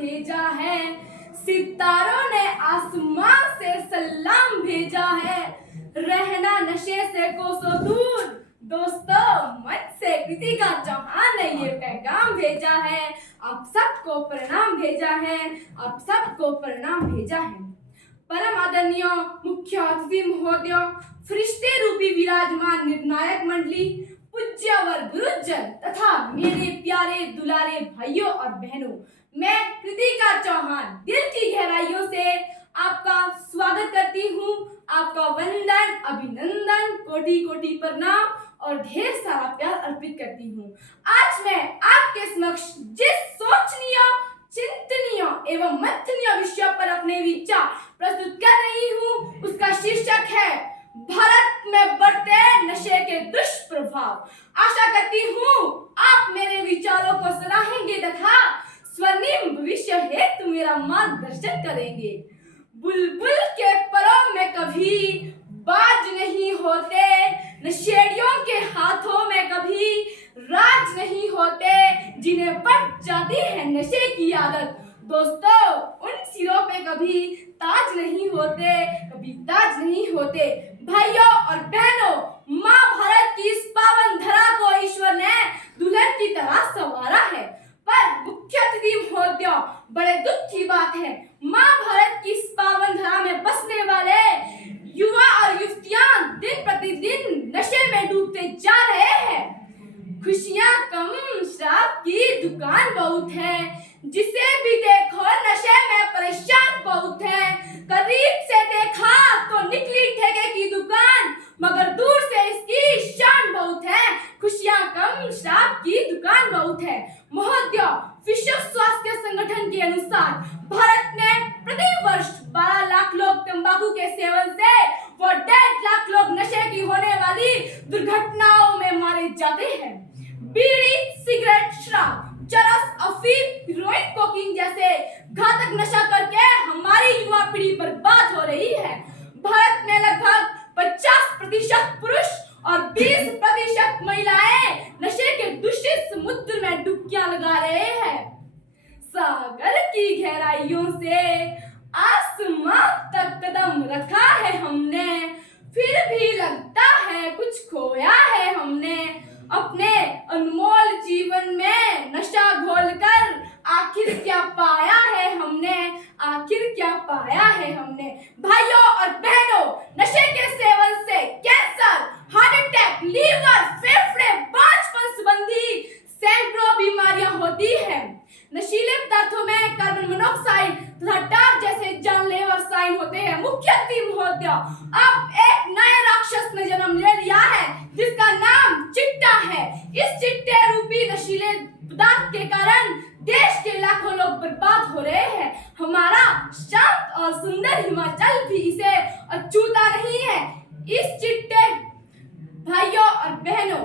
भेजा है, सितारों ने आसमां से सलाम भेजा है, रहना नशे से कोसों दूर दोस्तों मन से कृतिका चौहान ने ये पैगाम भेजा है, आप सबको प्रणाम भेजा है, आप सबको प्रणाम भेजा है। परम आदरणीय मुख्य अतिथि महोदय, फरिश्ते रूपी विराजमान निर्णायक मंडली, पूज्यवर गुरुजन तथा मेरे प्यारे दुलारे भाइयों और बहनों, मैं कृतिका चौहान दिल की गहराइयों से आपका स्वागत करती हूँ। आपका वंदन, अभिनंदन, कोटि कोटि प्रणाम और ढेर सारा प्यार अर्पित करती हूँ। आज मैं आपके समक्ष जिस सोचनीय, चिंतनीय एवं मंथनीय विषय पर अपने विचार प्रस्तुत कर रही हूँ, उसका शीर्षक है भारत में बढ़ते नशे के दुष्प्रभाव। आशा करती हूँ आप मेरे विचारों को सराहेंगे तथा स्वर्णिम भविष्य हेतु मेरा मार्गदर्शन करेंगे। बुलबुल के परों में कभी बाज नहीं होते, नशेड़ियों के हाथों में कभी राज नहीं होते, जिन्हें पड़ जाती है नशे की आदत दोस्तों उन सिरों पे कभी ताज नहीं होते, कभी ताज नहीं होते। भाइयों और बहनों, माँ भारत की इस पावन धरा को ईश्वर ने दुल्हन की तरह संवारा है, पर मुख्य अतिथि महोदय बड़े दुख की बात है, माँ भारत की इस पावन धरा में बसने वाले युवा और युवतियां दिन प्रतिदिन नशे में डूबते जा रहे हैं। खुशियां कम, शराब की दुकान बहुत है, जिसे भी देखो नशे में परेशान बहुत है। करीब से देखा तो निकली ठेके की दुकान, मगर दूर से इसकी शान बहुत है। खुशियां कम, शराब की दुकान बहुत है। महोदय, विश्व स्वास्थ्य संगठन के अनुसार भारत में प्रति वर्ष 12 लाख लोग तंबाकू के सेवन से व 1.5 लाख लोग नशे की होने वाली दुर्घटनाओं में मारे जाते हैं। बीड़ी, सिगरेट, शराब, चरस, अफीम, हेरोइन, कोकीन जैसे घातक नशा करके हमारी युवा पीढ़ी बर्बाद हो रही है। भारत में लगभग 50% पुरुष और 20% महिलाएं नशे के दूषित समुद्र में डुबकियां लगा रहे हैं। सागर की गहराइयों से आसमां तक कदम रखा है हमने, फिर भी लगता है कुछ खोया है हमने। अपने अनमोल जीवन में नशा घोलकर आखिर क्या पाया है हमने, आखिर क्या पाया है हमने। भाइयों और बहनों, नशे के सेवन से कैंसर, हार्ट अटैक, लीवर, फेफड़े, बांझपन संबंधी सैकड़ों बीमारियां होती हैं। नशीले पदार्थों में कार्बन मोनोऑक्साइड तथा टार जैसे जानलेवा रसायन होते हैं। मुख्य अतिथि महोदय, अब एक नए राक्षस ने जन्म ले लिया है जिसका नाम चिट्टा है। इस चिट्टे रूपी नशीले पदार्थ के कारण देश के लाखों लोग बर्बाद हो रहे हैं। हमारा शांत और सुंदर हिमाचल भी इसे अछूता नहीं है। इस चिट्टे भाइयों और बहनों,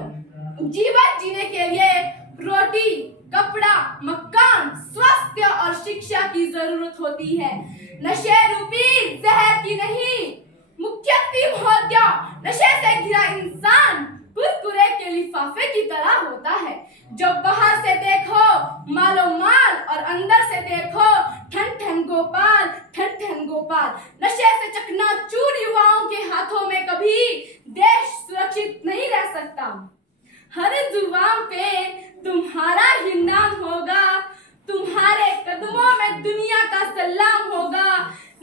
जीवन जीने के लिए रोटी, कपड़ा, मकान, स्वास्थ्य और शिक्षा की जरूरत होती है, नशे रूपी जहर की नहीं। मुख्य अतिथि महोदय, नशे से घिरा इंसान कुरकुरे के लिफाफे की तरह होता है, जो बाहर से देखो मालो माल और अंदर से देखो ठन ठन गोपाल, ठन ठन गोपाल। नशे से चकनाचूर युवाओं के हाथों में कभी देश सुरक्षित नहीं रह सकता। हर जुबान पे तुम्हारा ही नाम होगा, तुम्हारे कदमों में दुनिया का सलाम होगा।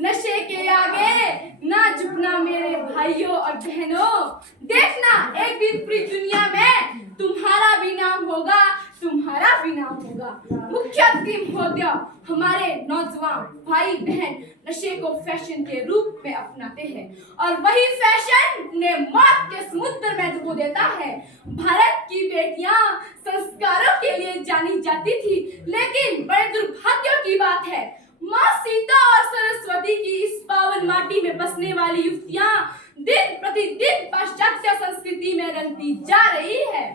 नशे के आगे ना झुकना मेरे भाइयों और बहनों, देखना एक दिन पूरी दुनिया में तुम्हारा भी नाम होगा, तुम्हारा भी नाम होगा। मुख्य अतिथि महोदय, हमारे नौजवान भाई बहन नशे को फैशन के रूप में अपनाते हैं और वही फैशन उन्हें मौत के समुद्र में डुबो देता है। भारत की बेटियां संस्कारों के लिए जानी जाती थी, लेकिन बड़े दुर्भाग्य की बात है, माँ सीता और सरस्वती की इस पावन माटी में बसने वाली युवतियां दिन प्रतिदिन पाश्चात्य संस्कृति में रंगती जा रही है।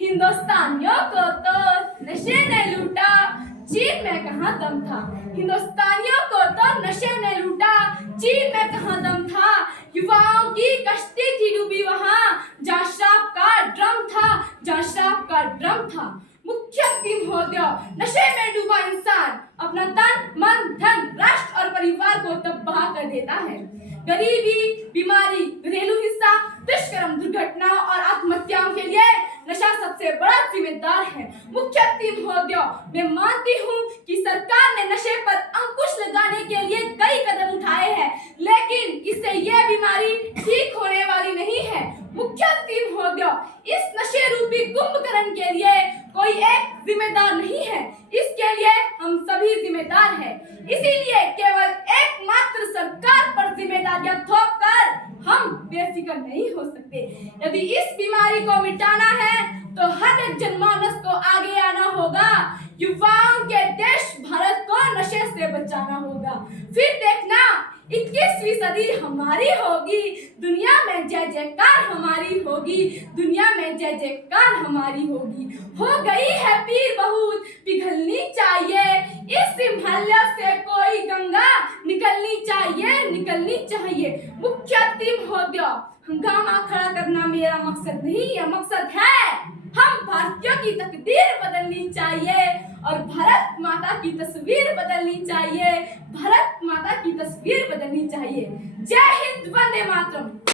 हिंदुस्तानियों को तो नशे ने लूटा, चीन में कहाँ दम था। हिंदुस्तानियों को तो नशे ने लूटा, चीन में कहाँ दम था। युवाओं की कश्ती थी डूबी वहाँ, जहाँ शराब का ड्रम था, जहाँ शराब का ड्रम था। मुख्य अतिथि महोदय, नशे में डूबा इंसान अपना गरीबी, बीमारी, घरेलू हिंसा, दुष्कर्म, दुर्घटनाओं और आत्महत्याओं के लिए नशा सबसे बड़ा जिम्मेदार है। मुख्यमंत्री महोदय, मैं मानती हूँ कि सरकार ने नशे पर अंकुश लगाने के लिए कई कदम उठाए हैं, लेकिन इससे यह बीमारी ठीक होने वाली नहीं है। मुख्यमंत्री महोदय, इस नशे रूपी कुंभकर्ण के लिए कोई एक जिम्मेदार नहीं है, इसके लिए हम सभी जिम्मेदार हैं। इसीलिए केवल एकमात्र सरकार पर जिम्मेदारियां थोप कर हम बेफिक्र नहीं हो सकते। यदि इस बीमारी को मिटाना है तो हर एक जनमानस को आगे आना होगा। युवाओं के देश भारत को नशे से बचाना होगा। फिर देखना 21वीं सदी हमारी होगी, दुनिया में जय जयकार हमारी होगी, दुनिया में जय जयकार हमारी होगी। हो गई है पीर बहुत, पिघलनी चाहिए इस हिमालय से कोई गंगा, निकलनी चाहिए, निकलनी चाहिए। मुख्यमंत्री महोदय, हंगामा खड़ा करना मेरा मकसद नहीं है, मकसद है हम भारतीयों की तकदीर बदलनी चाहिए और भारत माता की तस्वीर बदलनी चाहिए, भारत माता की तस्वीर बदलनी चाहिए। जय हिंद, वंदे मातरम।